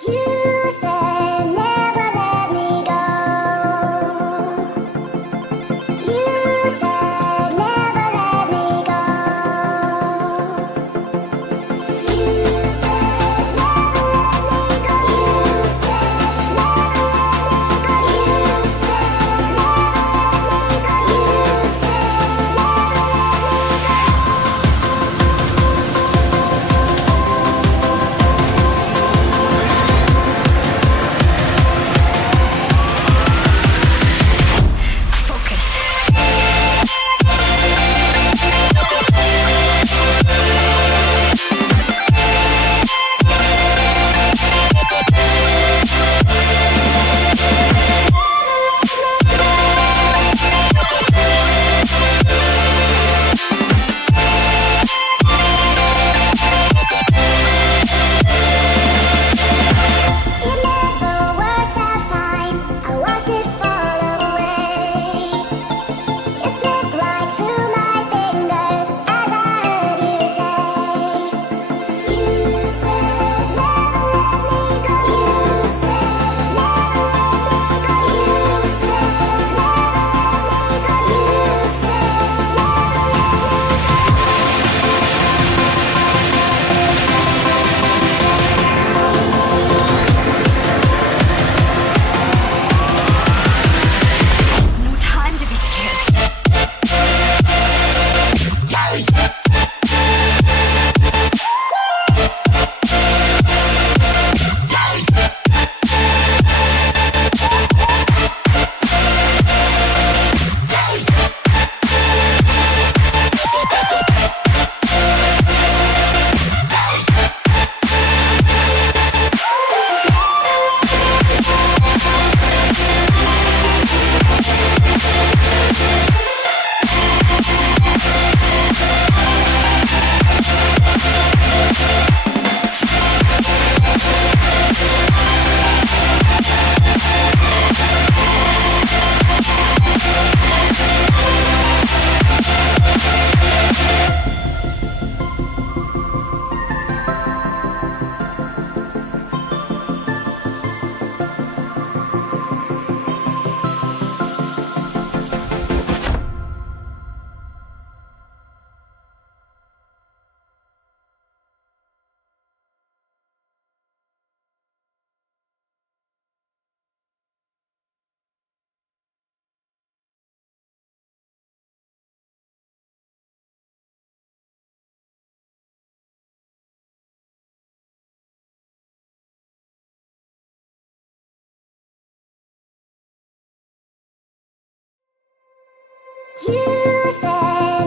You said never let me go. You said never let me go. You said never let me go. You said never let me go. You said never let me go. You said it never worked out fine. I watched it fall away. It slipped right through my fingers as I heard you say. You said never let me go. You said never let me go. You said never let me go. You said There's no time to be scared. you said